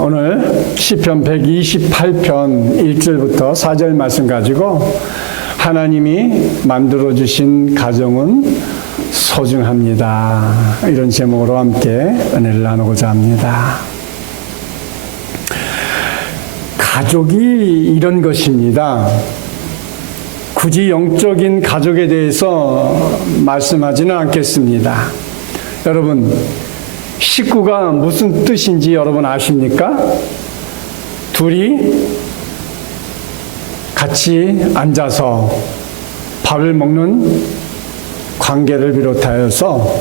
오늘 시편 128편 1절부터 4절 말씀 가지고 하나님이 만들어주신 가정은 소중합니다. 이런 제목으로 함께 은혜를 나누고자 합니다. 가족이 이런 것입니다. 굳이 영적인 가족에 대해서 말씀하지는 않겠습니다. 여러분, 식구가 무슨 뜻인지 여러분 아십니까? 둘이 같이 앉아서 밥을 먹는 관계를 비롯하여서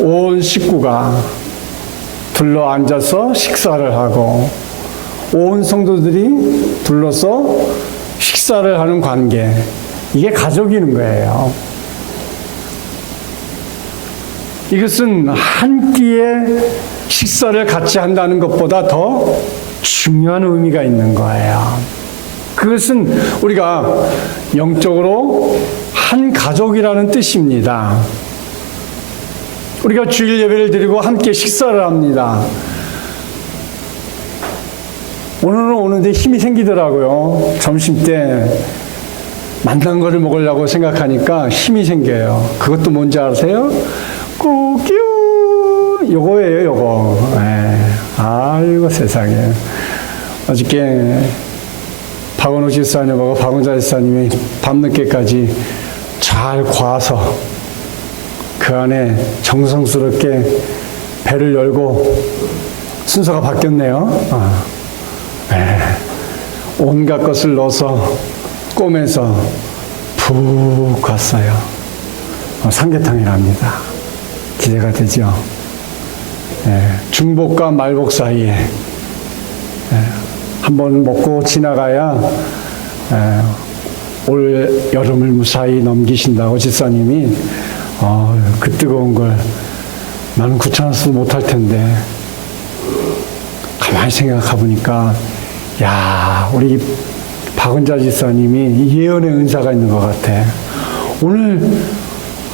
온 식구가 둘러 앉아서 식사를 하고 온 성도들이 둘러서 식사를 하는 관계, 이게 가족이는 거예요. 이것은 한 끼에 식사를 같이 한다는 것보다 더 중요한 의미가 있는 거예요. 그것은 우리가 영적으로 한 가족이라는 뜻입니다. 우리가 주일 예배를 드리고 함께 식사를 합니다. 오늘은 오는데 힘이 생기더라고요. 점심 때 만난 거를 먹으려고 생각하니까 힘이 생겨요. 그것도 뭔지 아세요? 꾸규 요거예요, 요거. 아이고 세상에. 어저께 박원호 집사님하고 박원자 집사님이 밤늦게까지 잘 과서 그 안에 정성스럽게 배를 열고 순서가 바뀌었네요. 온갖 것을 넣어서 꼬매서 푹 갔어요. 삼계탕이랍니다. 기대가 되죠. 중복과 말복 사이에 한번 먹고 지나가야 올 여름을 무사히 넘기신다고 집사님이 그 뜨거운 걸 나는 귀찮아서 못할 텐데 가만히 생각해 보니까 야, 우리 박은자 집사님이 예언의 은사가 있는 것 같아. 오늘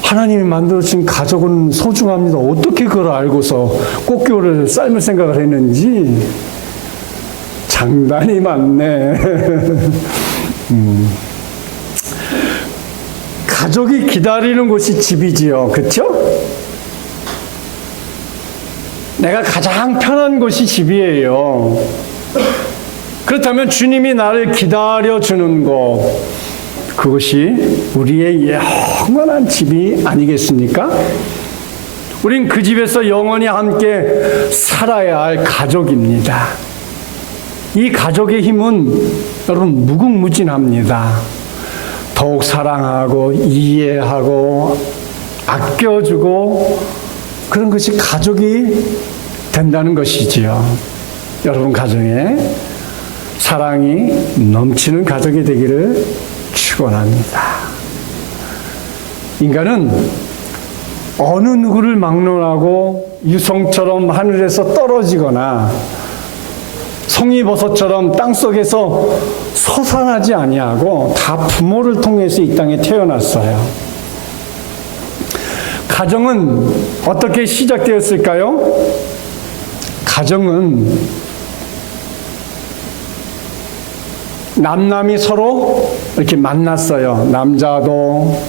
하나님이 만들어주신 가족은 소중합니다. 어떻게 그걸 알고서 꽃게를 삶을 생각을 했는지 장단이 많네. 가족이 기다리는 곳이 집이지요. 그렇죠? 내가 가장 편한 곳이 집이에요. 그렇다면 주님이 나를 기다려주는 곳, 그것이 우리의 영원한 집이 아니겠습니까? 우린 그 집에서 영원히 함께 살아야 할 가족입니다. 이 가족의 힘은 여러분 무궁무진합니다. 더욱 사랑하고 이해하고 아껴주고 그런 것이 가족이 된다는 것이지요. 여러분 가정에 사랑이 넘치는 가족이 되기를 축원합니다. 인간은 어느 누구를 막론하고 유성처럼 하늘에서 떨어지거나 송이버섯처럼 땅속에서 솟아나지 아니하고 다 부모를 통해서 이 땅에 태어났어요. 가정은 어떻게 시작되었을까요? 가정은 남남이 서로 이렇게 만났어요. 남자도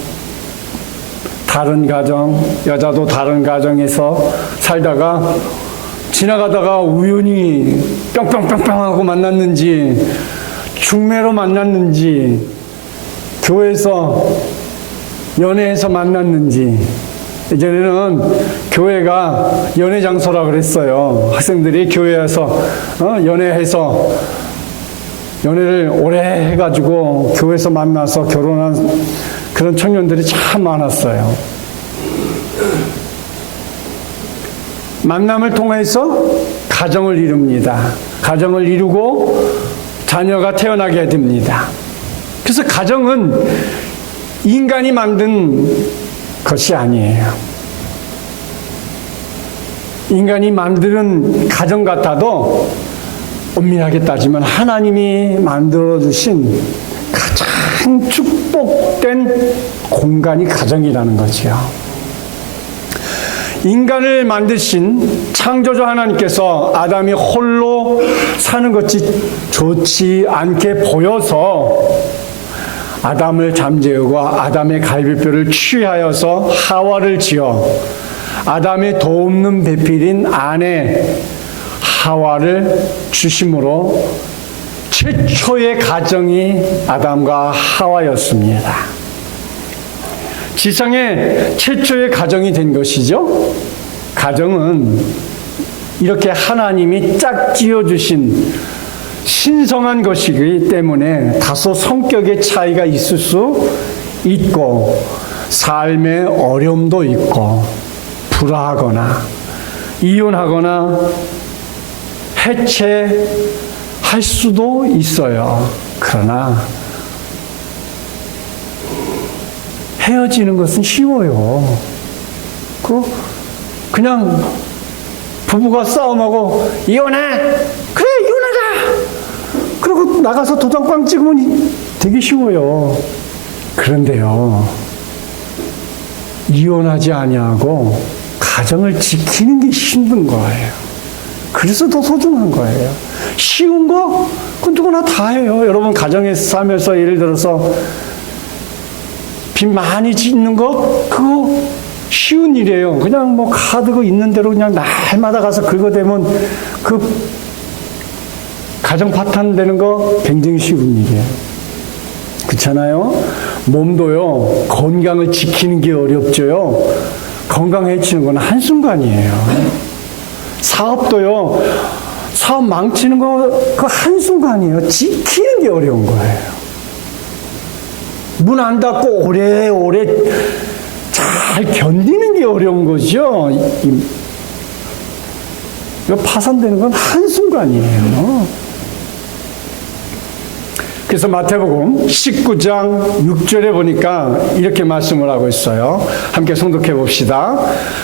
다른 가정, 여자도 다른 가정에서 살다가 지나가다가 우연히 뿅뿅뿅뿅 하고 만났는지 중매로 만났는지 교회에서 연애해서 만났는지 예전에는 교회가 연애 장소라고 그랬어요. 학생들이 교회에서 연애해서 연애를 오래 해가지고 교회에서 만나서 결혼한 그런 청년들이 참 많았어요. 만남을 통해서 가정을 이룹니다. 가정을 이루고 자녀가 태어나게 됩니다. 그래서 가정은 인간이 만든 것이 아니에요. 인간이 만드는 가정 같아도 엄밀하게 따지면 하나님이 만들어주신 가장 축복된 공간이 가정이라는 거죠. 인간을 만드신 창조주 하나님께서 아담이 홀로 사는 것이 좋지 않게 보여서 아담을 잠재우고 아담의 갈비뼈를 취하여서 하와를 지어 아담의 도없는 배필인 아내 하와를 주심으로 최초의 가정이 아담과 하와였습니다. 지상에 최초의 가정이 된 것이죠. 가정은 이렇게 하나님이 짝 지어주신 신성한 것이기 때문에 다소 성격의 차이가 있을 수 있고 삶의 어려움도 있고 불화하거나 이혼하거나 해체할 수도 있어요. 그러나 헤어지는 것은 쉬워요. 그냥 부부가 싸움하고 이혼해! 그래 이혼하자! 그리고 나가서 도장꽝 찍으면 되게 쉬워요. 그런데요, 이혼하지 아니하고 가정을 지키는 게 힘든 거예요. 그래서 더 소중한 거예요. 쉬운 거? 그건 누구나 다 해요. 여러분 가정에서 살면서 예를 들어서 빚 많이 짓는 거? 그거 쉬운 일이에요. 그냥 뭐 카드 그 있는 대로 그냥 날마다 가서 긁어대면 그 가정 파탄되는 거 굉장히 쉬운 일이에요. 그렇잖아요? 몸도요, 건강을 지키는 게 어렵죠요. 건강해지는 건 한순간이에요. 사업도요, 사업 망치는 거 그 한순간이에요. 지키는 게 어려운 거예요. 문 안 닫고 오래오래 잘 견디는 게 어려운 거죠. 이거 파산되는 건 한순간이에요. 그래서 마태복음 19장 6절에 보니까 이렇게 말씀을 하고 있어요. 함께 성독해 봅시다.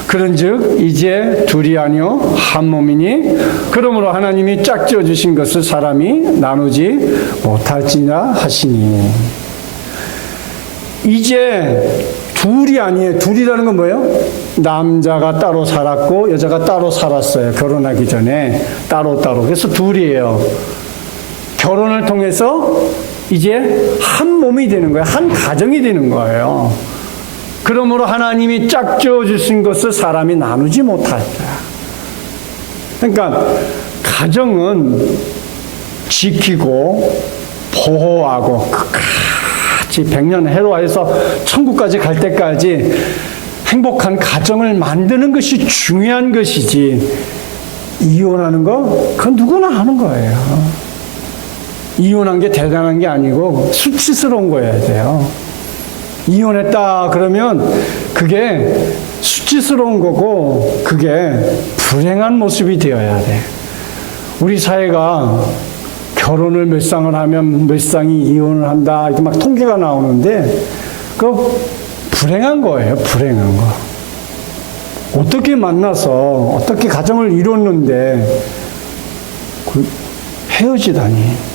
그런즉 이제 둘이 아니요 한 몸이니 그러므로 하나님이 짝지어 주신 것을 사람이 나누지 못할지나 하시니. 이제 둘이 아니에요. 둘이라는 건 뭐예요? 남자가 따로 살았고 여자가 따로 살았어요. 결혼하기 전에 따로따로. 그래서 둘이에요. 결혼을 통해서 이제 한 몸이 되는 거예요. 한 가정이 되는 거예요. 그러므로 하나님이 짝지어 주신 것을 사람이 나누지 못할까. 그러니까 가정은 지키고 보호하고 끝까지 100년 해로해서 천국까지 갈 때까지 행복한 가정을 만드는 것이 중요한 것이지, 이혼하는 거 그건 누구나 하는 거예요. 이혼한 게 대단한 게 아니고 수치스러운 거여야 돼요. 이혼했다 그러면 그게 수치스러운 거고 그게 불행한 모습이 되어야 돼. 우리 사회가 결혼을 몇 쌍을 하면 몇 쌍이 이혼을 한다 이렇게 막 통계가 나오는데 그거 불행한 거예요. 불행한 거. 어떻게 만나서 어떻게 가정을 이뤘는데 헤어지다니.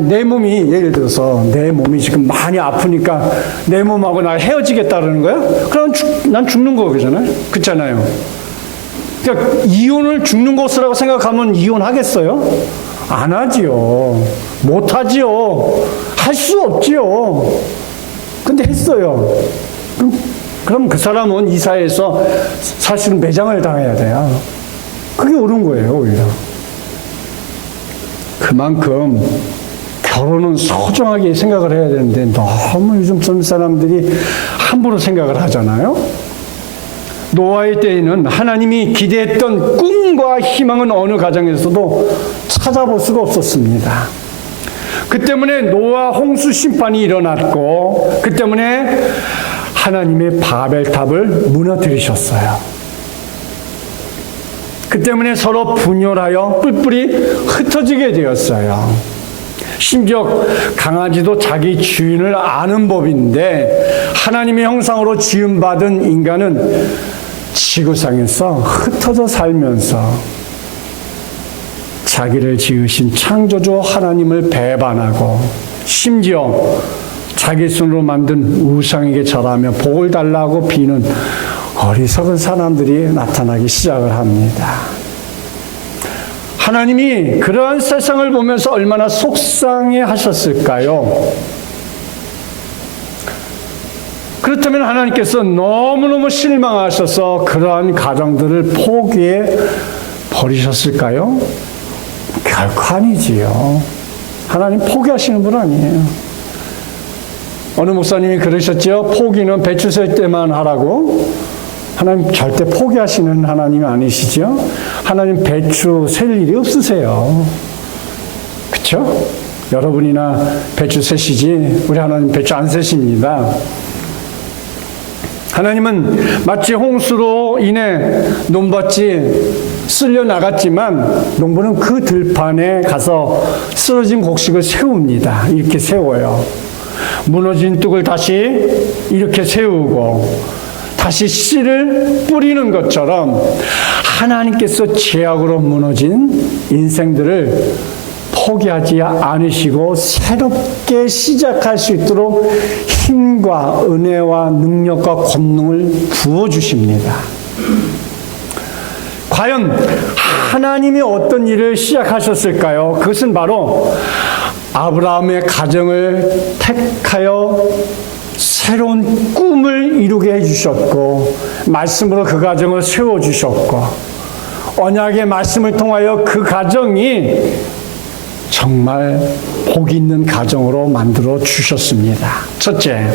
내 몸이 예를 들어서 내 몸이 지금 많이 아프니까 내 몸하고 나 헤어지겠다는 거야? 그럼 난 죽는 거잖아요. 그렇잖아요. 그러니까 이혼을 죽는 것이라고 생각하면 이혼하겠어요? 안 하지요. 못 하지요. 할 수 없지요. 근데 했어요. 그럼 그 사람은 이 사회에서 사실은 매장을 당해야 돼요. 그게 옳은 거예요, 오히려. 그만큼 결혼은 소중하게 생각을 해야 되는데 너무 요즘 젊은 사람들이 함부로 생각을 하잖아요. 노아의 때에는 하나님이 기대했던 꿈과 희망은 어느 가정에서도 찾아볼 수가 없었습니다. 그 때문에 노아 홍수 심판이 일어났고 그 때문에 하나님의 바벨탑을 무너뜨리셨어요. 그 때문에 서로 분열하여 뿔뿔이 흩어지게 되었어요. 심지어 강아지도 자기 주인을 아는 법인데 하나님의 형상으로 지음받은 인간은 지구상에서 흩어져 살면서 자기를 지으신 창조주 하나님을 배반하고 심지어 자기 손으로 만든 우상에게 절하며 복을 달라고 비는 어리석은 사람들이 나타나기 시작을 합니다. 하나님이 그러한 세상을 보면서 얼마나 속상해 하셨을까요? 그렇다면 하나님께서 너무너무 실망하셔서 그러한 가정들을 포기해 버리셨을까요? 결코 아니지요. 하나님 포기하시는 분 아니에요. 어느 목사님이 그러셨죠. 포기는 배추 셀 때만 하라고. 하나님 절대 포기하시는 하나님이 아니시죠. 하나님 배추 셀 일이 없으세요. 그렇죠? 여러분이나 배추 세시지 우리 하나님 배추 안 세십니다. 하나님은 마치 홍수로 인해 논밭이 쓸려 나갔지만 농부는 그 들판에 가서 쓰러진 곡식을 세웁니다. 이렇게 세워요. 무너진 뚝을 다시 이렇게 세우고 다시 씨를 뿌리는 것처럼 하나님께서 죄악으로 무너진 인생들을 포기하지 않으시고 새롭게 시작할 수 있도록 힘과 은혜와 능력과 권능을 부어주십니다. 과연 하나님이 어떤 일을 시작하셨을까요? 그것은 바로 아브라함의 가정을 택하여 새로운 꿈을 이루게 해주셨고 말씀으로 그 가정을 세워주셨고 언약의 말씀을 통하여 그 가정이 정말 복 있는 가정으로 만들어 주셨습니다. 첫째,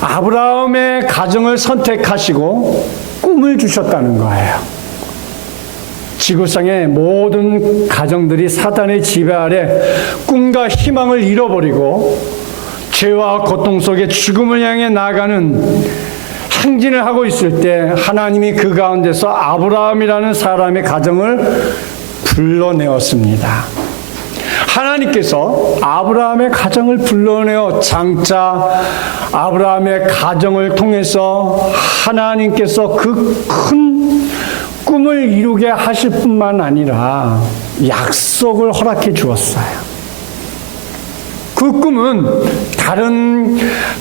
아브라함의 가정을 선택하시고 꿈을 주셨다는 거예요. 지구상의 모든 가정들이 사단의 지배 아래 꿈과 희망을 잃어버리고 죄와 고통 속에 죽음을 향해 나아가는 행진을 하고 있을 때 하나님이 그 가운데서 아브라함이라는 사람의 가정을 불러내었습니다. 하나님께서 아브라함의 가정을 불러내어 장차 아브라함의 가정을 통해서 하나님께서 그 큰 꿈을 이루게 하실 뿐만 아니라 약속을 허락해 주었어요. 그 꿈은 다른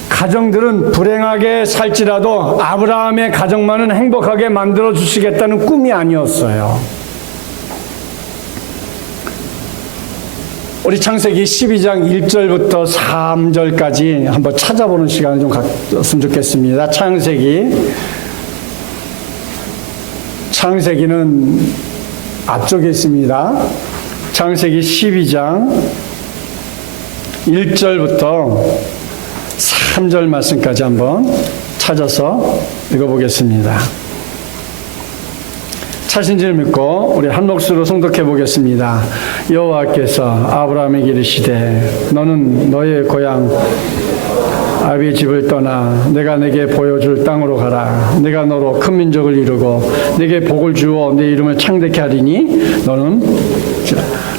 가정들은 불행하게 살지라도 아브라함의 가정만은 행복하게 만들어 주시겠다는 꿈이 아니었어요. 우리 창세기 12장 1절부터 3절까지 한번 찾아보는 시간을 좀 갖었으면 좋겠습니다. 창세기는 앞쪽에 있습니다. 창세기 12장 1절부터 3절 말씀까지 한번 찾아서 읽어보겠습니다. 찾은 줄 믿고 우리 한 목소리로 송독해 보겠습니다. 여호와께서 아브라함에게 이르시되 너는 너의 고향 아비의 집을 떠나 내가 내게 보여줄 땅으로 가라. 내가 너로 큰 민족을 이루고 내게 복을 주어 내 이름을 창대케 하리니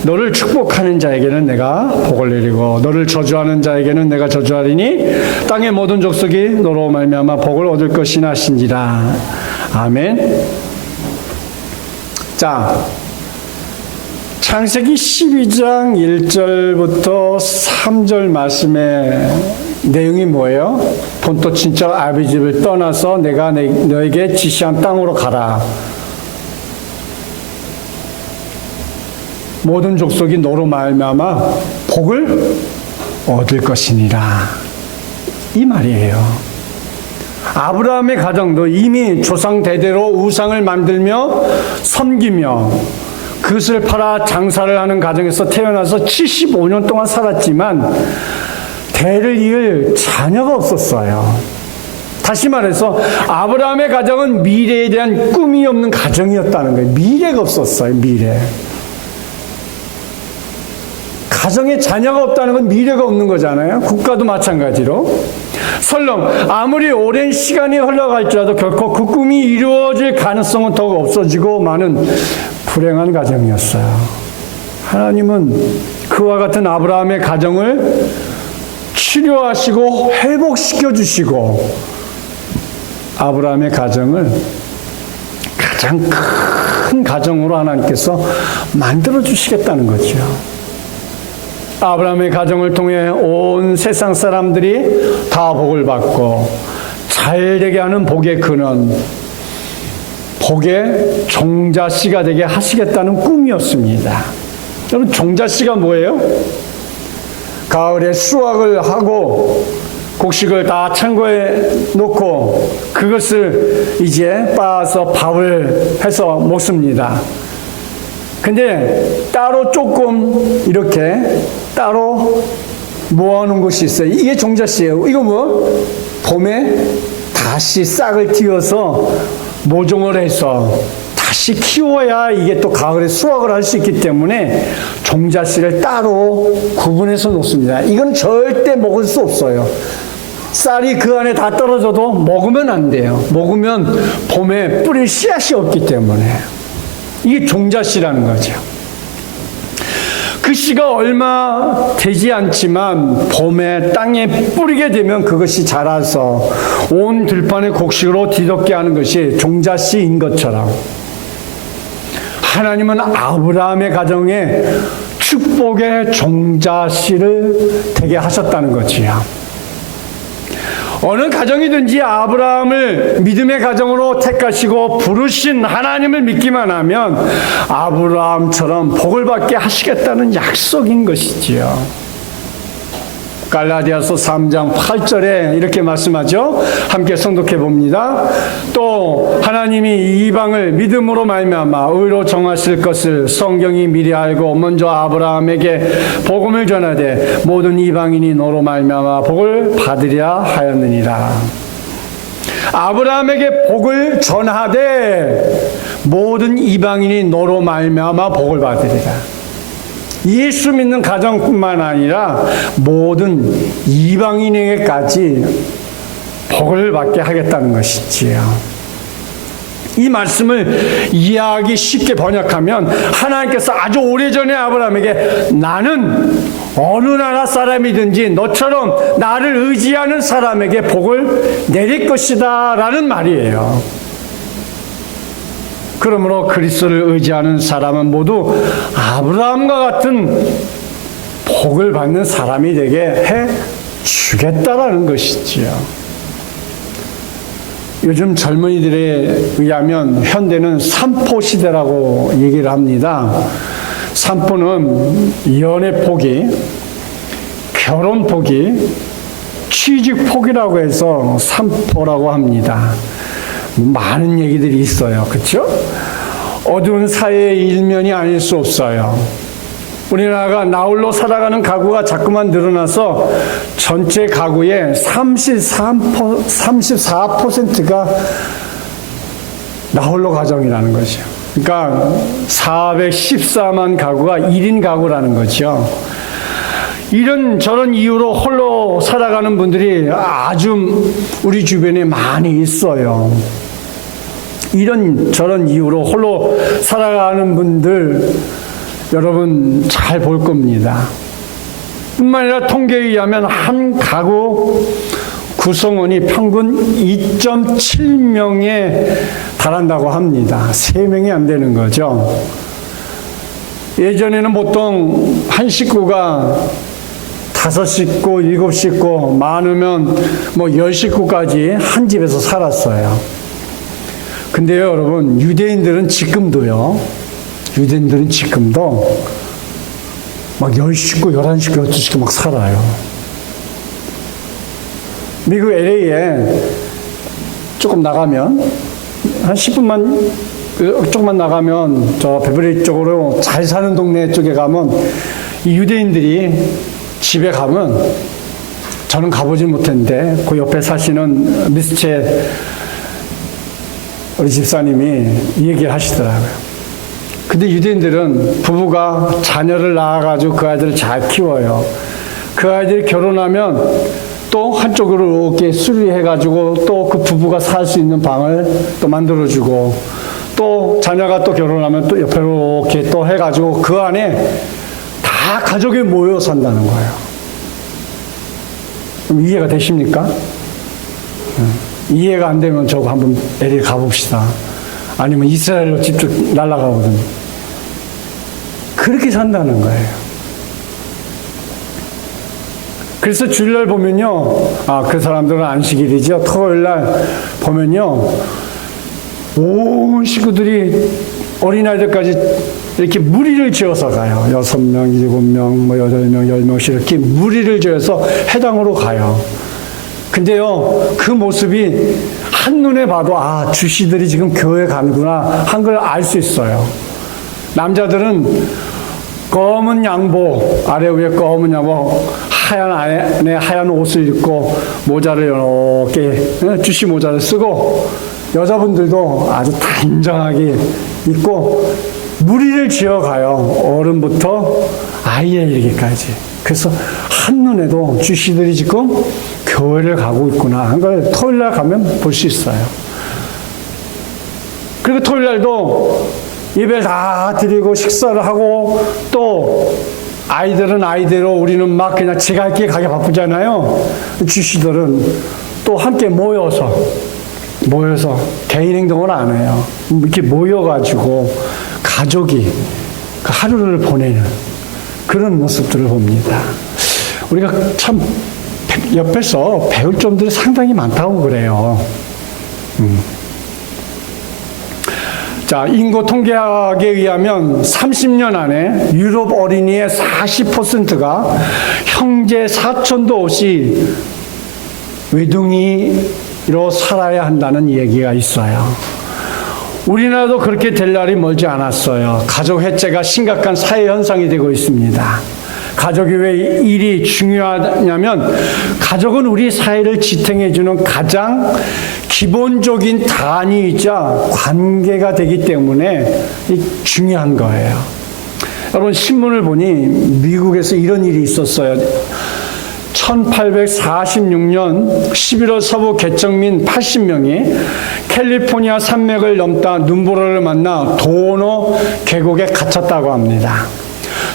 너를 축복하는 자에게는 내가 복을 내리고 너를 저주하는 자에게는 내가 저주하리니 땅의 모든 족속이 너로 말미암아 복을 얻을 것이나 하신지라. 아멘. 자, 창세기 12장 1절부터 3절 말씀의 내용이 뭐예요? 본토 친척 아비 집을 떠나서 내가 너에게 지시한 땅으로 가라. 모든 족속이 너로 말미암아 복을 얻을 것이니라. 이 말이에요. 아브라함의 가정도 이미 조상 대대로 우상을 만들며 섬기며 그것을 팔아 장사를 하는 가정에서 태어나서 75년 동안 살았지만 대를 이을 자녀가 없었어요. 다시 말해서 아브라함의 가정은 미래에 대한 꿈이 없는 가정이었다는 거예요. 미래가 없었어요. 미래. 가정에 자녀가 없다는 건 미래가 없는 거잖아요. 국가도 마찬가지로. 설령 아무리 오랜 시간이 흘러갈지라도 결코 그 꿈이 이루어질 가능성은 더욱 없어지고 많은 불행한 가정이었어요. 하나님은 그와 같은 아브라함의 가정을 치료하시고 회복시켜 주시고 아브라함의 가정을 가장 큰 가정으로 하나님께서 만들어 주시겠다는 거죠. 아브라함의 가정을 통해 온 세상 사람들이 다 복을 받고 잘되게 하는 복의 근원, 복의 종자씨가 되게 하시겠다는 꿈이었습니다. 여러분, 종자씨가 뭐예요? 가을에 수확을 하고 곡식을 다 창고에 놓고 그것을 이제 빻아서 밥을 해서 먹습니다. 근데 따로 조금 이렇게 따로 모아놓은 것이 있어요. 이게 종자씨예요. 이거 뭐? 봄에 다시 싹을 틔워서 모종을 해서 다시 키워야 이게 또 가을에 수확을 할 수 있기 때문에 종자씨를 따로 구분해서 놓습니다. 이건 절대 먹을 수 없어요. 쌀이 그 안에 다 떨어져도 먹으면 안 돼요. 먹으면 봄에 뿌릴 씨앗이 없기 때문에. 이게 종자씨라는 거죠. 그 씨가 얼마 되지 않지만 봄에 땅에 뿌리게 되면 그것이 자라서 온 들판의 곡식으로 뒤덮게 하는 것이 종자씨인 것처럼 하나님은 아브라함의 가정에 축복의 종자씨를 되게 하셨다는 거지요. 어느 가정이든지 아브라함을 믿음의 가정으로 택하시고 부르신 하나님을 믿기만 하면 아브라함처럼 복을 받게 하시겠다는 약속인 것이지요. 갈라디아서 3장 8절에 이렇게 말씀하죠. 함께 성독해 봅니다. 또 하나님이 이방을 믿음으로 말미암아 의로 정하실 것을 성경이 미리 알고 먼저 아브라함에게 복음을 전하되 모든 이방인이 너로 말미암아 복을 받으려 하였느니라. 아브라함에게 복을 전하되 모든 이방인이 너로 말미암아 복을 받으리라. 예수 믿는 가정뿐만 아니라 모든 이방인에게까지 복을 받게 하겠다는 것이지요. 이 말씀을 이해하기 쉽게 번역하면 하나님께서 아주 오래전에 아브라함에게 나는 어느 나라 사람이든지 너처럼 나를 의지하는 사람에게 복을 내릴 것이다 라는 말이에요. 그러므로 그리스도를 의지하는 사람은 모두 아브라함과 같은 복을 받는 사람이 되게 해 주겠다라는 것이지요. 요즘 젊은이들에 의하면 현대는 삼포 시대라고 얘기를 합니다. 삼포는 연애 포기, 결혼 포기, 취직 포기라고 해서 삼포라고 합니다. 많은 얘기들이 있어요. 그렇죠? 어두운 사회의 일면이 아닐 수 없어요. 우리나라가 나홀로 살아가는 가구가 자꾸만 늘어나서 전체 가구의 34%가 나홀로 가정이라는 거죠. 그러니까 414만 가구가 1인 가구라는 거죠. 이런 저런 이유로 홀로 살아가는 분들이 아주 우리 주변에 많이 있어요. 이런 저런 이유로 홀로 살아가는 분들 여러분 잘 볼 겁니다. 뿐만 아니라 통계에 의하면 한 가구 구성원이 평균 2.7명에 달한다고 합니다. 3명이 안 되는 거죠. 예전에는 보통 한 식구가 5식구, 7식구, 많으면 뭐 10식구까지 한 집에서 살았어요. 근데요, 여러분, 유대인들은 지금도 막 10식구, 11식구, 12식구 막 살아요. 미국 LA에 조금 나가면, 한 10분만, 조금만 나가면, 저 베버리 쪽으로 잘 사는 동네 쪽에 가면, 이 유대인들이 집에 가면, 저는 가보진 못했는데, 그 옆에 사시는 미스체 우리 집사님이 이 얘기를 하시더라고요. 근데 유대인들은 부부가 자녀를 낳아가지고 그 아이들을 잘 키워요. 그 아이들이 결혼하면 또 한쪽으로 이렇게 수리해가지고 또 그 부부가 살 수 있는 방을 또 만들어주고 또 자녀가 또 결혼하면 또 옆으로 이렇게 또 해가지고 그 안에 다 가족이 모여 산다는 거예요. 그럼 이해가 되십니까? 이해가 안 되면 저거 한번 LA 가봅시다. 아니면 이스라엘로 직접 날아가거든. 그렇게 산다는 거예요. 그래서 주일날 보면요, 그 사람들은 안식일이죠. 토요일날 보면요, 온 식구들이 어린아이들까지 이렇게 무리를 지어서 가요. 6명, 7명, 8명, 10명씩 이렇게 무리를 지어서 해당으로 가요. 근데요, 그 모습이 한눈에 봐도 주씨들이 지금 교회 가는구나 한 걸 알 수 있어요. 남자들은 검은 양복, 아래 위에 검은 양복, 하얀 안에 하얀 옷을 입고 모자를 이렇게 주씨 모자를 쓰고, 여자분들도 아주 단정하게 입고 무리를 지어가요. 어른부터 아이에 이르기까지. 그래서 한눈에도 주씨들이 지금 교회를 가고 있구나 한 걸 토요일날 가면 볼 수 있어요. 그리고 토요일날도 예배를 다 드리고 식사를 하고, 또 아이들은 아이대로 우리는 막 그냥 지갈 길 가게 바쁘잖아요. 주씨들은 또 함께 모여서 개인 행동을 안 해요. 이렇게 모여가지고 가족이 그 하루를 보내는 그런 모습들을 봅니다. 우리가 참 옆에서 배울 점들이 상당히 많다고 그래요. 자, 인구 통계학에 의하면 30년 안에 유럽 어린이의 40%가 형제 사촌도 없이 외동이로 살아야 한다는 얘기가 있어요. 우리나라도 그렇게 될 날이 멀지 않았어요. 가족 해체가 심각한 사회 현상이 되고 있습니다. 가족이 왜 일이 중요하냐면, 가족은 우리 사회를 지탱해주는 가장 기본적인 단위이자 관계가 되기 때문에 중요한 거예요. 여러분, 신문을 보니 미국에서 이런 일이 있었어요. 1846년 11월 서부 개척민 80명이 캘리포니아 산맥을 넘다 눈보라를 만나 도너 계곡에 갇혔다고 합니다.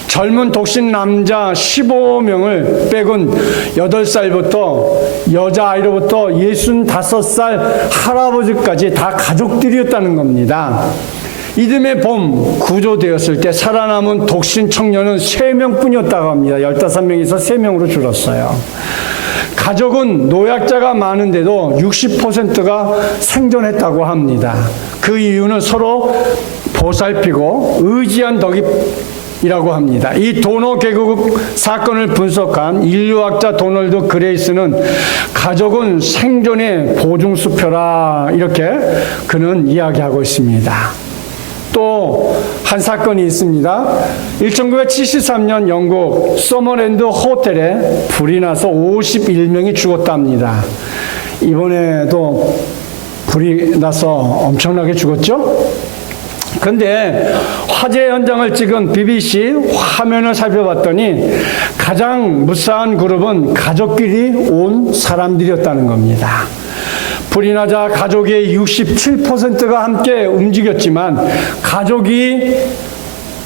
젊은 독신 남자 15명을 빼곤 8살부터 여자아이로부터 65살 할아버지까지 다 가족들이었다는 겁니다. 이듬해 봄 구조되었을 때 살아남은 독신 청년은 3명뿐이었다고 합니다. 15명에서 3명으로 줄었어요. 가족은 노약자가 많은데도 60%가 생존했다고 합니다. 그 이유는 서로 보살피고 의지한 덕이 이라고 합니다. 이 도너 계곡 사건을 분석한 인류학자 도널드 그레이스는 가족은 생존의 보증수표라, 이렇게 그는 이야기하고 있습니다. 또 한 사건이 있습니다. 1973년 영국 서머랜드 호텔에 불이 나서 51명이 죽었답니다. 이번에도 불이 나서 엄청나게 죽었죠? 근데 화재 현장을 찍은 BBC 화면을 살펴봤더니 가장 무사한 그룹은 가족끼리 온 사람들이었다는 겁니다. 불이 나자 가족의 67%가 함께 움직였지만 가족이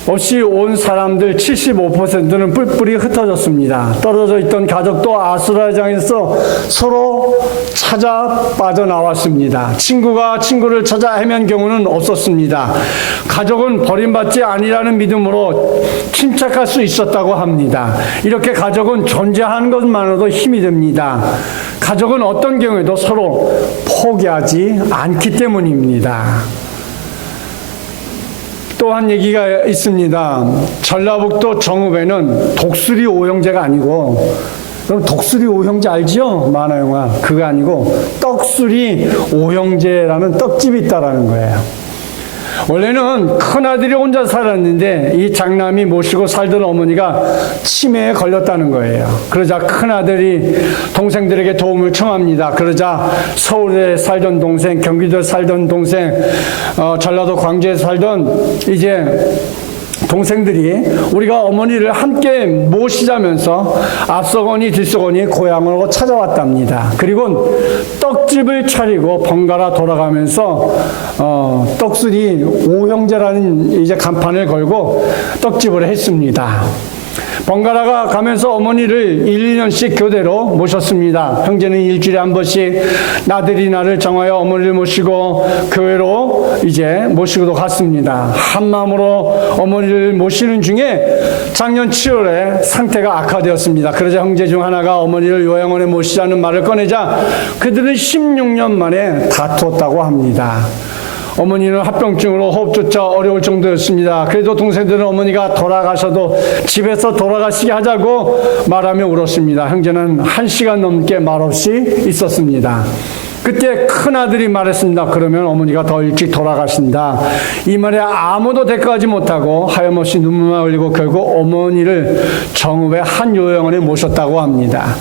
없이 온 사람들 75%는 뿔뿔이 흩어졌습니다. 떨어져 있던 가족도 아수라장에서 서로 찾아 빠져나왔습니다. 친구가 친구를 찾아 헤맨 경우는 없었습니다. 가족은 버림받지 아니라는 믿음으로 침착할 수 있었다고 합니다. 이렇게 가족은 존재하는 것만으로도 힘이 됩니다. 가족은 어떤 경우에도 서로 포기하지 않기 때문입니다. 또 한 얘기가 있습니다. 전라북도 정읍에는 독수리 오형제가 아니고, 여러분 독수리 오형제 알지요? 만화 영화. 그거 아니고 떡수리 오형제라는 떡집이 있다라는 거예요. 원래는 큰아들이 혼자 살았는데 이 장남이 모시고 살던 어머니가 치매에 걸렸다는 거예요. 그러자 큰아들이 동생들에게 도움을 청합니다. 그러자 서울에 살던 동생, 경기도에 살던 동생, 전라도 광주에 살던 이제 동생들이 우리가 어머니를 함께 모시자면서 앞서거니 뒤서거니 고향으로 찾아왔답니다. 그리고 떡집을 차리고 번갈아 돌아가면서 떡수리 오형제라는 이제 간판을 걸고 떡집을 했습니다. 번갈아가 가면서 어머니를 1, 2년씩 교대로 모셨습니다. 형제는 일주일에 한 번씩 나들이 날을 정하여 어머니를 모시고 교회로 이제 모시고도 갔습니다. 한 마음으로 어머니를 모시는 중에 작년 7월에 상태가 악화되었습니다. 그러자 형제 중 하나가 어머니를 요양원에 모시자는 말을 꺼내자 그들은 16년 만에 다투었다고 합니다. 어머니는 합병증으로 호흡조차 어려울 정도였습니다. 그래도 동생들은 어머니가 돌아가셔도 집에서 돌아가시게 하자고 말하며 울었습니다. 형제는 1시간 넘게 말없이 있었습니다. 그때 큰아들이 말했습니다. 그러면 어머니가 더 일찍 돌아가신다. 이 말에 아무도 대꾸하지 못하고 하염없이 눈물만 흘리고 결국 어머니를 정읍의 한 요양원에 모셨다고 합니다.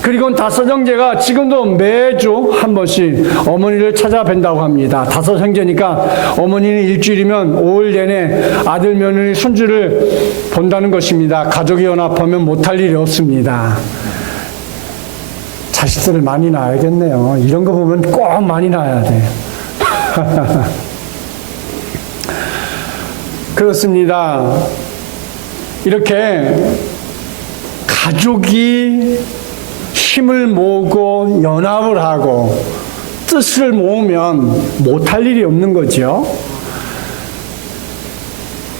그리고 다섯 형제가 지금도 매주 한 번씩 어머니를 찾아뵌다고 합니다. 다섯 형제니까 어머니는 일주일이면 5일 내내 아들, 며느리, 손주를 본다는 것입니다. 가족이 연합하면 못할 일이 없습니다. 자식들을 많이 낳아야겠네요. 이런 거 보면 꼭 많이 낳아야 돼. 그렇습니다. 이렇게 가족이 힘을 모으고 연합을 하고 뜻을 모으면 못할 일이 없는 거죠.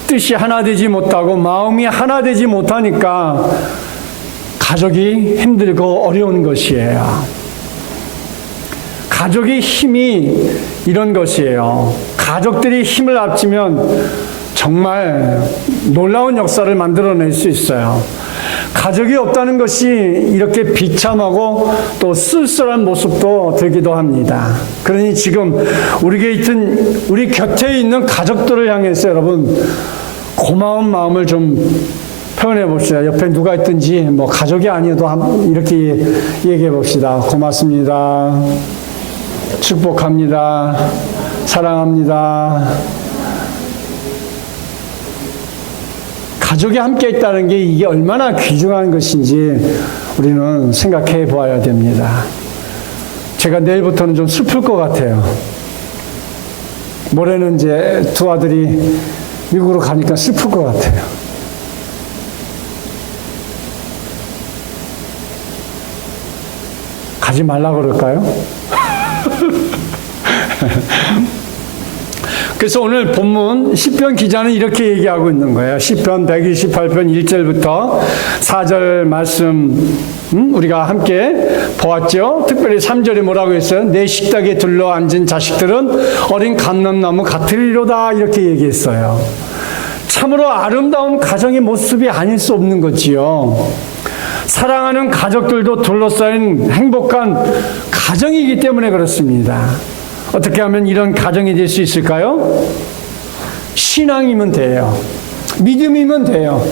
뜻이 하나 되지 못하고 마음이 하나 되지 못하니까 가족이 힘들고 어려운 것이에요. 가족의 힘이 이런 것이에요. 가족들이 힘을 합치면 정말 놀라운 역사를 만들어낼 수 있어요. 가족이 없다는 것이 이렇게 비참하고 또 쓸쓸한 모습도 들기도 합니다. 그러니 지금 우리 곁에 있는 가족들을 향해서 여러분 고마운 마음을 좀 표현해 봅시다. 옆에 누가 있든지 뭐 가족이 아니어도 이렇게 얘기해 봅시다. 고맙습니다. 축복합니다. 사랑합니다. 가족이 함께 있다는 게 이게 얼마나 귀중한 것인지 우리는 생각해 보아야 됩니다. 제가 내일부터는 좀 슬플 것 같아요. 모레는 이제 두 아들이 미국으로 가니까 슬플 것 같아요. 가지 말라 그럴까요? 그래서 오늘 본문 시편 기자는 이렇게 얘기하고 있는 거예요. 시편 128편 1절부터 4절 말씀 우리가 함께 보았죠. 특별히 3절에 뭐라고 했어요? 내 식탁에 둘러앉은 자식들은 어린 감람나무 같으리로다 이렇게 얘기했어요. 참으로 아름다운 가정의 모습이 아닐 수 없는 거지요. 사랑하는 가족들도 둘러싸인 행복한 가정이기 때문에 그렇습니다. 어떻게 하면 이런 가정이 될 수 있을까요? 신앙이면 돼요. 믿음이면 돼요.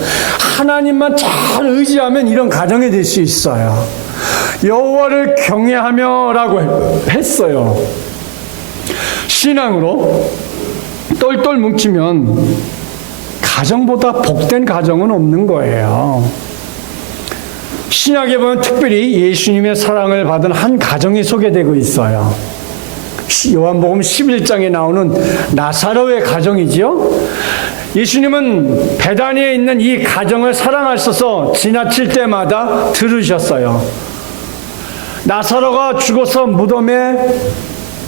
하나님만 잘 의지하면 이런 가정이 될 수 있어요. 여호와를 경외하며라고 했어요. 신앙으로 똘똘 뭉치면 가정보다 복된 가정은 없는 거예요. 신약에 보면 특별히 예수님의 사랑을 받은 한 가정이 소개되고 있어요. 요한복음 11장에 나오는 나사로의 가정이죠. 예수님은 베다니에 있는 이 가정을 사랑하셔서 지나칠 때마다 들으셨어요. 나사로가 죽어서 무덤에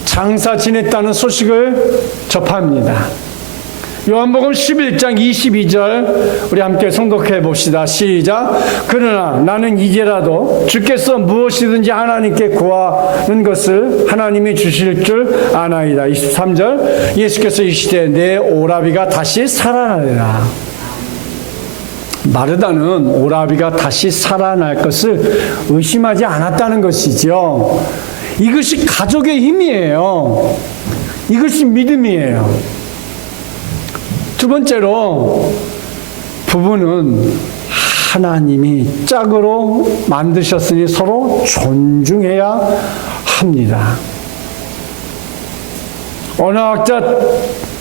장사 지냈다는 소식을 접합니다. 요한복음 11장 22절 우리 함께诵독해 봅시다. 시작. 그러나 나는 이제라도 주께서 무엇이든지 하나님께 구하는 것을 하나님이 주실 줄 아나이다. 23절 예수께서 이시되 내 오라비가 다시 살아나리라. 마르다는 오라비가 다시 살아날 것을 의심하지 않았다는 것이죠. 이것이 가족의 힘이에요. 이것이 믿음이에요. 두 번째로 부부는 하나님이 짝으로 만드셨으니 서로 존중해야 합니다. 언어학자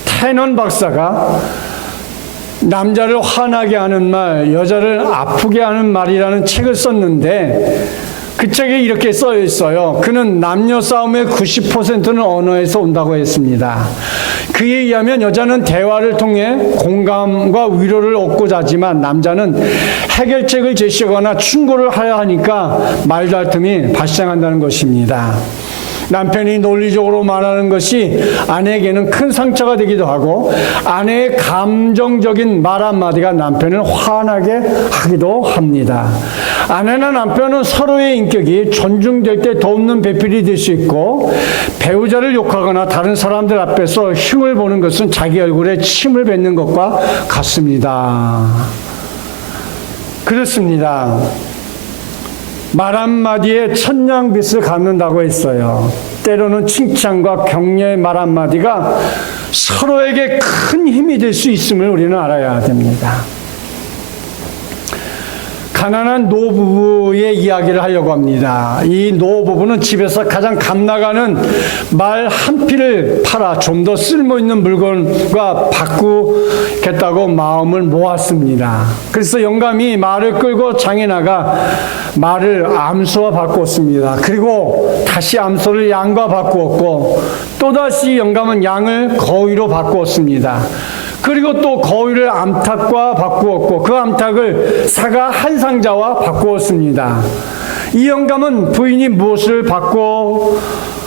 테넌 박사가 남자를 화나게 하는 말, 여자를 아프게 하는 말이라는 책을 썼는데 그 책에 이렇게 써 있어요. 그는 남녀 싸움의 90%는 언어에서 온다고 했습니다. 그에 의하면 여자는 대화를 통해 공감과 위로를 얻고자 하지만 남자는 해결책을 제시하거나 충고를 하야 하니까 말다툼이 발생한다는 것입니다. 남편이 논리적으로 말하는 것이 아내에게는 큰 상처가 되기도 하고 아내의 감정적인 말 한마디가 남편을 화나게 하기도 합니다. 아내나 남편은 서로의 인격이 존중될 때 돕는 배필이 될 수 있고 배우자를 욕하거나 다른 사람들 앞에서 흉을 보는 것은 자기 얼굴에 침을 뱉는 것과 같습니다. 그렇습니다. 말 한마디에 천냥빚을 갚는다고 했어요. 때로는 칭찬과 격려의 말 한마디가 서로에게 큰 힘이 될 수 있음을 우리는 알아야 됩니다. 가난한 노부부의 이야기를 하려고 합니다. 이 노부부는 집에서 가장 값나가는 말 한 피를 팔아 좀 더 쓸모있는 물건과 바꾸겠다고 마음을 모았습니다. 그래서 영감이 말을 끌고 장에 나가 말을 암소와 바꾸었습니다. 그리고 다시 암소를 양과 바꾸었고 또다시 영감은 양을 거위로 바꾸었습니다. 그리고 또 거위를 암탉과 바꾸었고 그 암탉을 사과 한 상자와 바꾸었습니다. 이 영감은 부인이 무엇을 바꿔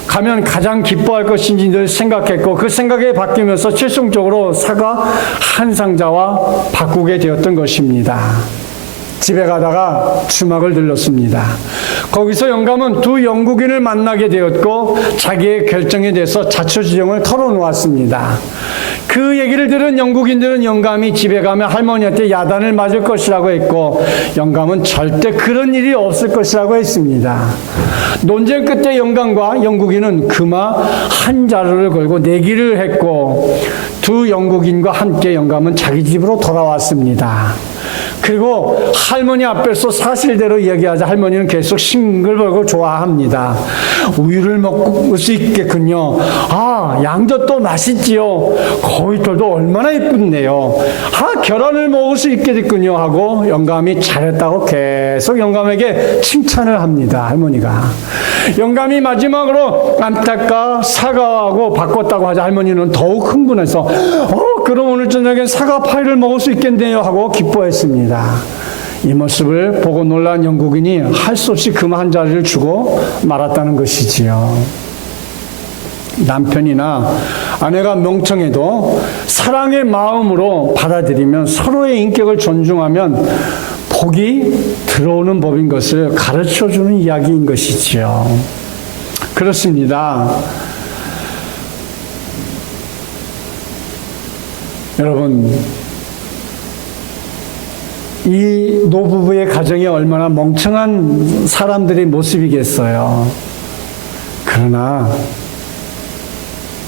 가면 가장 기뻐할 것인지 늘 생각했고 그 생각에 바뀌면서 최종적으로 사과 한 상자와 바꾸게 되었던 것입니다. 집에 가다가 주막을 들렀습니다. 거기서 영감은 두 영국인을 만나게 되었고 자기의 결정에 대해서 자초지종을 털어놓았습니다. 그 얘기를 들은 영국인들은 영감이 집에 가면 할머니한테 야단을 맞을 것이라고 했고 영감은 절대 그런 일이 없을 것이라고 했습니다. 논쟁 끝에 영감과 영국인은 금화 한 자루를 걸고 내기를 했고 두 영국인과 함께 영감은 자기 집으로 돌아왔습니다. 그리고 할머니 앞에서 사실대로 이야기하자 할머니는 계속 싱글벙글 좋아합니다. 우유를 먹을 수 있겠군요. 아, 양젓도 맛있지요. 거위털도 얼마나 예쁜데요. 아, 계란을 먹을 수 있게 됐군요 하고 영감이 잘했다고 계속 영감에게 칭찬을 합니다. 할머니가. 영감이 마지막으로 암탉과 사과하고 바꿨다고 하자 할머니는 더욱 흥분해서 그럼 오늘 저녁엔 사과 파이를 먹을 수 있겠네요 하고 기뻐했습니다. 이 모습을 보고 놀란 영국인이 할 수 없이 금 한 자리를 주고 말았다는 것이지요. 남편이나 아내가 멍청해도 사랑의 마음으로 받아들이면 서로의 인격을 존중하면 복이 들어오는 법인 것을 가르쳐주는 이야기인 것이지요. 그렇습니다. 여러분, 이 노부부의 가정이 얼마나 멍청한 사람들의 모습이겠어요. 그러나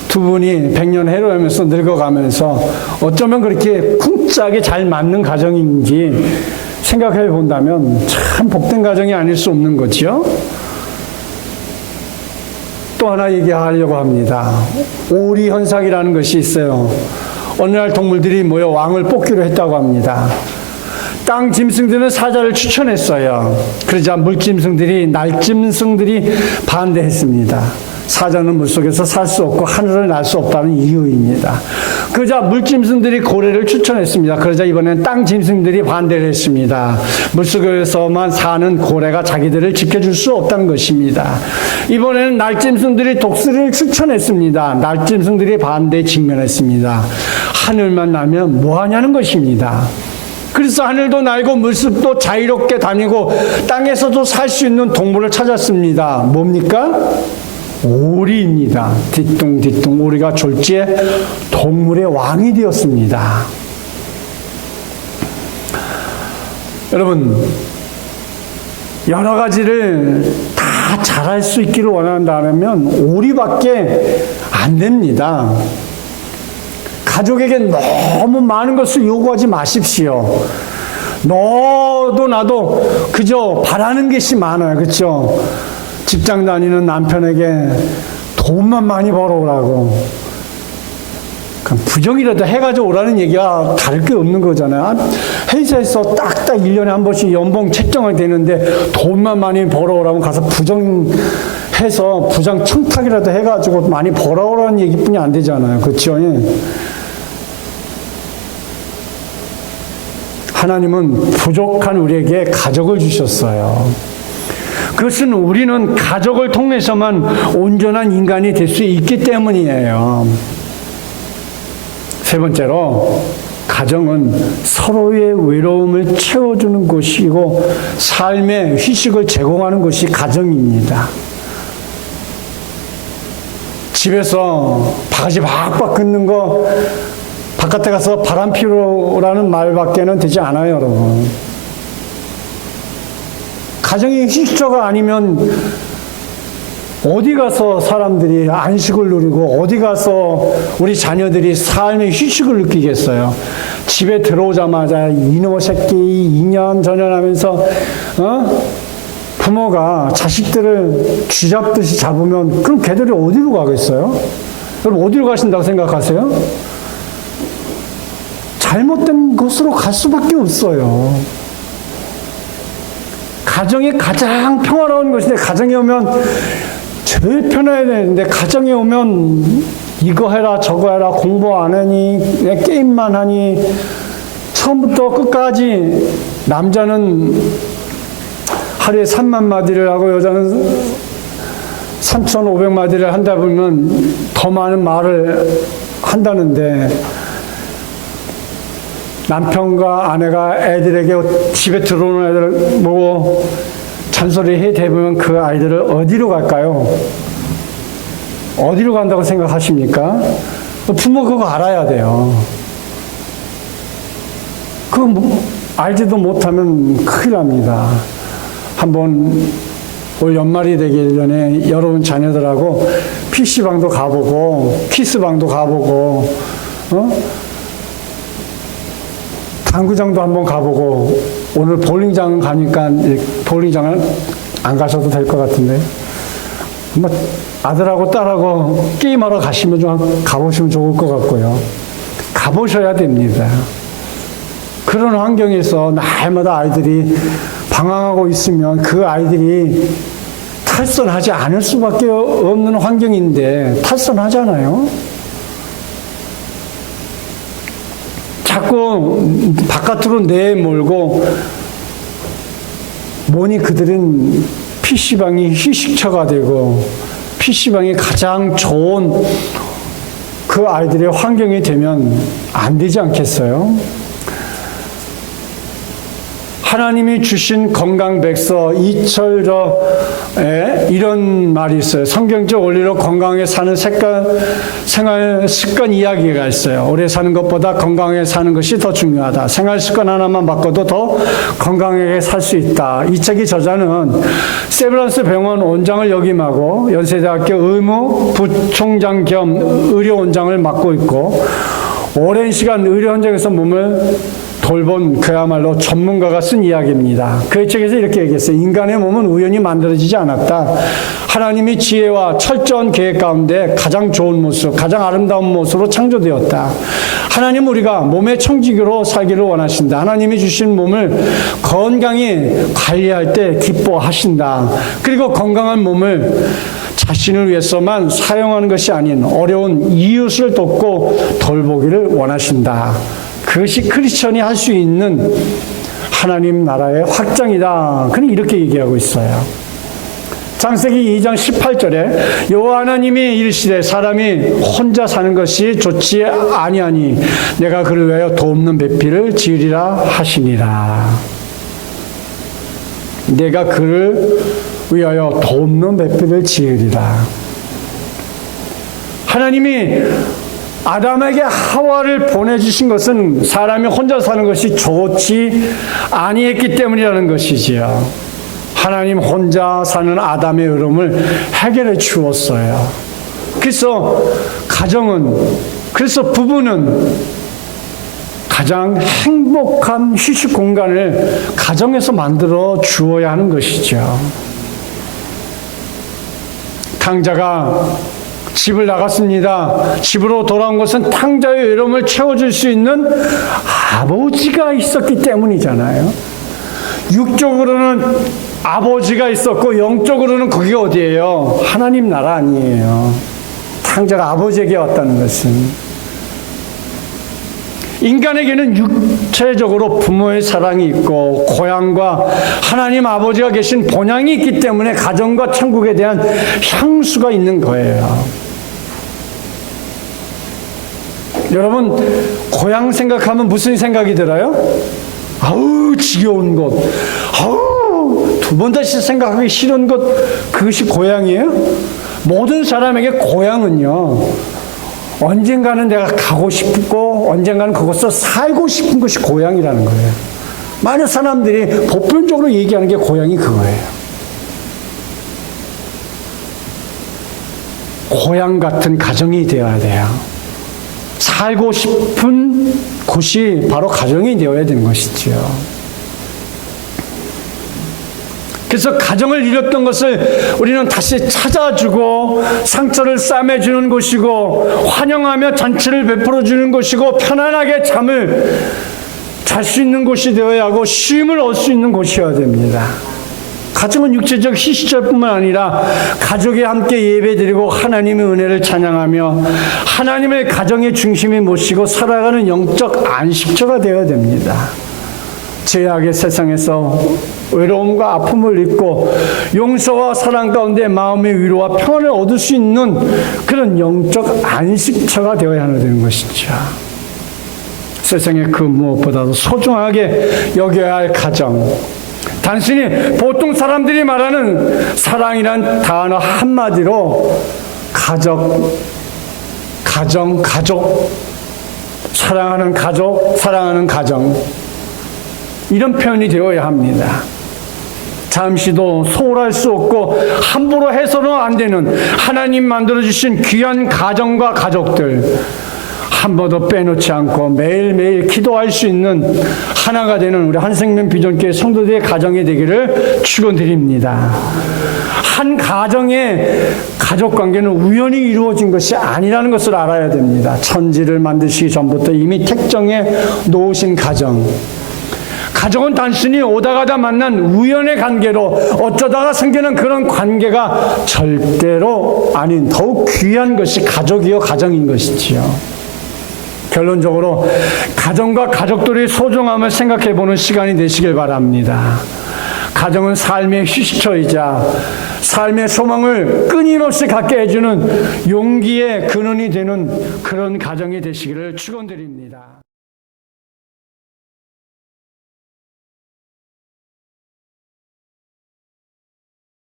두 분이 백년 해로하면서 늙어가면서 어쩌면 그렇게 쿵짝이 잘 맞는 가정인지 생각해 본다면 참 복된 가정이 아닐 수 없는 거죠. 또 하나 얘기하려고 합니다. 오리 현상이라는 것이 있어요. 어느 날 동물들이 모여 왕을 뽑기로 했다고 합니다. 땅 짐승들은 사자를 추천했어요. 그러자 물짐승들이 날짐승들이 반대했습니다. 사자는 물속에서 살 수 없고 하늘을 날 수 없다는 이유입니다. 그러자 물짐승들이 고래를 추천했습니다. 그러자 이번엔 땅 짐승들이 반대를 했습니다. 물속에서만 사는 고래가 자기들을 지켜줄 수 없다는 것입니다. 이번에는 날짐승들이 독수리를 추천했습니다. 날짐승들이 반대에 직면했습니다. 하늘만 나면 뭐하냐는 것입니다. 그래서 하늘도 날고 물숲도 자유롭게 다니고 땅에서도 살 수 있는 동물을 찾았습니다. 뭡니까? 오리입니다. 뒤뚱뒤뚱 오리가 졸지에 동물의 왕이 되었습니다. 여러분, 여러 가지를 다 잘할 수 있기를 원한다면 오리밖에 안 됩니다. 가족에게 너무 많은 것을 요구하지 마십시오. 너도 나도 그저 바라는 것이 많아요. 그렇죠? 직장 다니는 남편에게 돈만 많이 벌어오라고. 부정이라도 해가지고 오라는 얘기가 다를 게 없는 거잖아요. 회사에서 딱딱 1년에 한 번씩 연봉 책정이 되는데 돈만 많이 벌어오라면 가서 부정해서 부장 청탁이라도 해가지고 많이 벌어오라는 얘기뿐이 안 되잖아요. 그렇죠? 하나님은 부족한 우리에게 가족을 주셨어요. 그것은 우리는 가족을 통해서만 온전한 인간이 될 수 있기 때문이에요. 세 번째로, 가정은 서로의 외로움을 채워주는 곳이고 삶의 휴식을 제공하는 곳이 가정입니다. 집에서 바가지 박박 긋는 거 바깥에 가서 바람 피우라는 말밖에는 되지 않아요, 여러분. 가정이 휴식처가 아니면 어디 가서 사람들이 안식을 누리고 어디 가서 우리 자녀들이 삶의 휴식을 느끼겠어요. 집에 들어오자마자 이놈의 새끼 2년 전연하면서 부모가 자식들을 쥐잡듯이 잡으면 그럼 걔들이 어디로 가겠어요? 여러분 어디로 가신다고 생각하세요? 잘못된 곳으로 갈 수밖에 없어요. 가정이 가장 평화로운 것인데 가정에 오면 제일 편해야 되는데 가정에 오면 이거 해라 저거 해라 공부 안 하니 내 게임만 하니 처음부터 끝까지 남자는 하루에 3만 마디를 하고 여자는 3,500마디를 한다 보면 더 많은 말을 한다는데 남편과 아내가 애들에게 집에 들어오는 애들을 보고 잔소리 대보면 그 아이들을 어디로 갈까요? 어디로 간다고 생각하십니까? 부모 그거 알아야 돼요. 그거 알지도 못하면 큰일 납니다. 한번 올 연말이 되기 전에 여러분 자녀들하고 PC방도 가보고 키스방도 가보고 당구장도 한번 가보고 오늘 볼링장 가니까 볼링장은 안 가셔도 될 것 같은데 아들하고 딸하고 게임하러 가시면 좀 가보시면 좋을 것 같고요. 가보셔야 됩니다. 그런 환경에서 날마다 아이들이 방황하고 있으면 그 아이들이 탈선하지 않을 수밖에 없는 환경인데 탈선하잖아요. 자꾸 바깥으로 내몰고 뭐니 그들은 PC방이 휴식처가 되고 PC방이 가장 좋은 그 아이들의 환경이 되면 안 되지 않겠어요? 하나님이 주신 건강백서 2절에 이런 말이 있어요. 성경적 원리로 건강하게 사는 생활 습관 이야기가 있어요. 오래 사는 것보다 건강하게 사는 것이 더 중요하다. 생활 습관 하나만 바꿔도 더 건강하게 살 수 있다. 이 책의 저자는 세브란스 병원 원장을 역임하고 연세대학교 의무 부총장 겸 의료원장을 맡고 있고 오랜 시간 의료 현장에서 몸을 돌본 그야말로 전문가가 쓴 이야기입니다. 그 책에서 이렇게 얘기했어요. 인간의 몸은 우연히 만들어지지 않았다. 하나님이 지혜와 철저한 계획 가운데 가장 좋은 모습, 가장 아름다운 모습으로 창조되었다. 하나님 우리가 몸의 청지기로 살기를 원하신다. 하나님이 주신 몸을 건강히 관리할 때 기뻐하신다. 그리고 건강한 몸을 자신을 위해서만 사용하는 것이 아닌 어려운 이웃을 돕고 돌보기를 원하신다. 그것이 크리스천이 할 수 있는 하나님 나라의 확장이다. 그는 이렇게 얘기하고 있어요. 창세기 2장 18절에 여호와 하나님이 이르시되 사람이 혼자 사는 것이 좋지 아니하니 내가 그를 위하여 돕는 배필을 지으리라 하시니라. 내가 그를 위하여 돕는 배필을 지으리라. 하나님이 아담에게 하와를 보내주신 것은 사람이 혼자 사는 것이 좋지 아니했기 때문이라는 것이지요. 하나님 혼자 사는 아담의 어려움을 해결해 주었어요. 그래서 그래서 부부는 가장 행복한 휴식 공간을 가정에서 만들어 주어야 하는 것이죠. 탕자가 집을 나갔습니다. 집으로 돌아온 것은 탕자의 외로움을 채워줄 수 있는 아버지가 있었기 때문이잖아요. 육적으로는 아버지가 있었고 영적으로는 그게 어디예요? 하나님 나라 아니에요. 탕자가 아버지에게 왔다는 것은. 인간에게는 육체적으로 부모의 사랑이 있고 고향과 하나님 아버지가 계신 본향이 있기 때문에 가정과 천국에 대한 향수가 있는 거예요. 여러분, 고향 생각하면 무슨 생각이 들어요? 아우, 지겨운 곳. 아우, 두 번 다시 생각하기 싫은 곳. 그것이 고향이에요? 모든 사람에게 고향은요, 언젠가는 내가 가고 싶고 언젠가는 그곳에서 살고 싶은 것이 고향이라는 거예요. 많은 사람들이 보편적으로 얘기하는 게 고향이 그거예요. 고향 같은 가정이 되어야 돼요. 살고 싶은 곳이 바로 가정이 되어야 되는 것이죠. 그래서 가정을 잃었던 것을 우리는 다시 찾아주고 상처를 싸매주는 곳이고 환영하며 잔치를 베풀어주는 곳이고 편안하게 잠을 잘 수 있는 곳이 되어야 하고 쉼을 얻을 수 있는 곳이어야 됩니다. 가정은 육체적 희시절뿐만 아니라 가족이 함께 예배드리고 하나님의 은혜를 찬양하며 하나님의 가정의 중심에 모시고 살아가는 영적 안식처가 되어야 됩니다. 죄악의 세상에서 외로움과 아픔을 잊고 용서와 사랑 가운데 마음의 위로와 평안을 얻을 수 있는 그런 영적 안식처가 되어야 하는 것이죠. 세상에 그 무엇보다도 소중하게 여겨야 할 가정. 단순히 보통 사람들이 말하는 사랑이란 단어 한마디로 가족, 사랑하는 가정, 이런 표현이 되어야 합니다. 잠시도 소홀할 수 없고 함부로 해서는 안 되는 하나님 만들어주신 귀한 가정과 가족들, 한 번도 빼놓지 않고 매일매일 기도할 수 있는 하나가 되는 우리 한생명 비전교회 성도들의 가정이 되기를 축원드립니다. 한 가정의 가족관계는 우연히 이루어진 것이 아니라는 것을 알아야 됩니다. 천지를 만드시기 전부터 이미 택정해 놓으신 가정. 가족은 단순히 오다가다 만난 우연의 관계로 어쩌다가 생기는 그런 관계가 절대로 아닌 더욱 귀한 것이 가족이요 가정인 것이지요. 결론적으로 가정과 가족들의 소중함을 생각해보는 시간이 되시길 바랍니다. 가정은 삶의 휴식처이자 삶의 소망을 끊임없이 갖게 해주는 용기의 근원이 되는 그런 가정이 되시기를 축원드립니다.